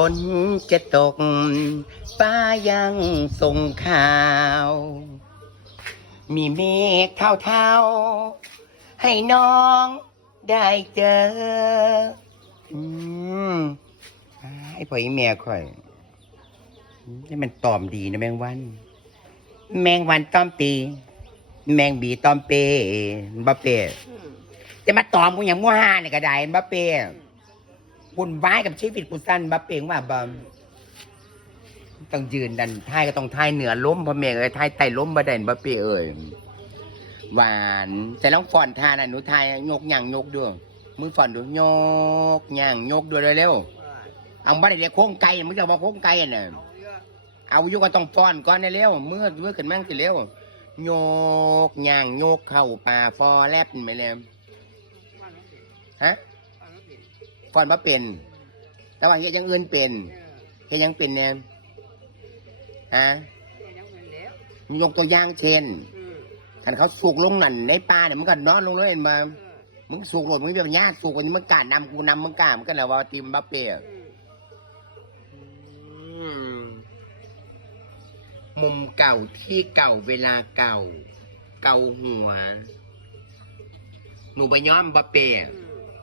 ฝนจะตกป้ายังส่งข่าว มีเมฆเท่าๆ ให้น้องได้เจอ อืมไอ้พ่อไอ้แม่ค่อยนี่มันตอมดีนะแมงวัน แมงวันตอมตีแมงบีตอมเปบะเปจะมาตอมกูอย่างมั่วห้าเนี่ยก็ได้บะเป บุญว้ายกับชีวิตกูสั้นบะเปงว่าบะต้องยืนดันท้ายก็ต้องท้ายเหนือล้มพ่อแม่เอ้ยท้ายไตล้มบ่ได้บะเปเอ้ยหวานจะลองฟอนทาน่ะหนูทายยกหย่างยกด้วยมือฟอนดูยกหย่างยกด้วยเร็วๆเอาบ่ได้เรียกโค้งไก่มึงจะบอกโค้งไก่น่ะเอาอยู่ก็ต้องฟ้อนก่อนได้เร็วเมื่อเมื่อขึ้นมั่งสิเร็วโยกย่างโยกเข้าป่าฟอแลบไปเลยฮะ อนมาเป็น แต่ว่าเฮ็ดอยังอื่นเป็นเฮ็ดหยังเป็นแน่ฮะยกตัวอย่างเช่นคันเขาสูกลงนั่นในป่าเนี่ยมึงก็นอนลงเลยเห็นมามึงสูกหลดมึงเดี๋ยวยากสูกว่านี้มึงกล้านำกูนำมึงกล้ามันก็แล้วว่าทีมบัปเป้อะอืมมุมเก่าที่เก่าเวลาเก่า เก่าหัว หนูไปย้อมบะเปะ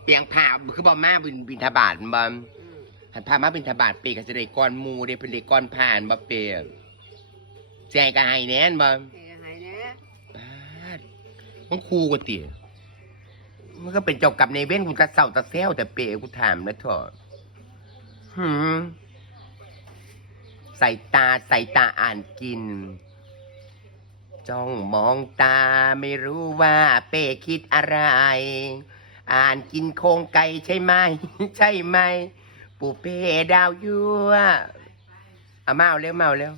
เปียงผ่าคือบอมาบินบินทบาทบอมหันพามาบินทบาทเปะก็จะได้ก้อนหมูได้เป็นได้ก้อนผ่านบะเปะใจก็ให้แน่นบอมมันคูกว่าตีมันก็เป็นเจ้ากับในเว้นกูจะเศร้าตะเซลแต่เปะกูถามแล้วเถอะหืมใส่ตาใส่ตาอ่านกิน จ้องมองตาไม่รู้ว่าเป้คิดอะไร อ่านกินโครงไก่ใช่ไหม ใช่ไหม ปูเป้ดาวยั่วเอามาเอาเร็วเอาเร็ว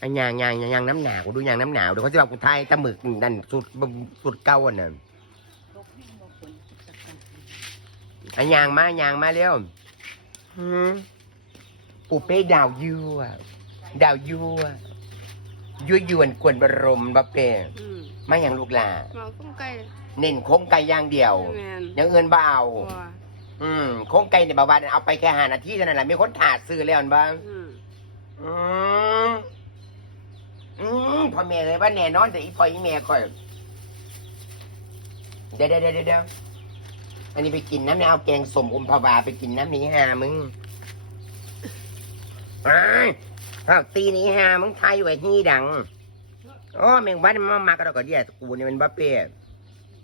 อันยางยางยางยางน้ำหนาวดูยางน้ำหนาวเดี๋ยวเขาจะบอกกูไทยตะหมึกนั่นสุดสุดเก้าอันนั้นอันยางมายางมาเร็วปูเป้ดาวยั่วดาวยั่วยั่วยวนกวนบรมบะเป้ มาอย่างลูกหลาเมาต้มไก่เน้นโค้งไก่อย่างเดียวแมนอยังเงินเบเอาบัวอืมโค้งไก่เนี่ยบาวาเอาไปแค่หานาทีเท่านั้นแหละมีคนถาดซื้อแล้วอันบ้างอืมอืมอืมพ่อแม่เลยว่าแน่นอนแต่อีพ่ออีแม่ค่อยเดี๋ยวเดี๋ยวเดี๋ยวเดี๋ยวอันนี้ไปกินน้ำเนี่ยเอาแกงสมอมพาวาไปกินน้ำนี้ฮามึงไอ้ายอ้าวตีนี้ฮามึงทายอยู่ไอ้ที่ดัง อ๋อแมงวันมันมากระดอกกระเดียกูเนี่ยมันบ้าเป้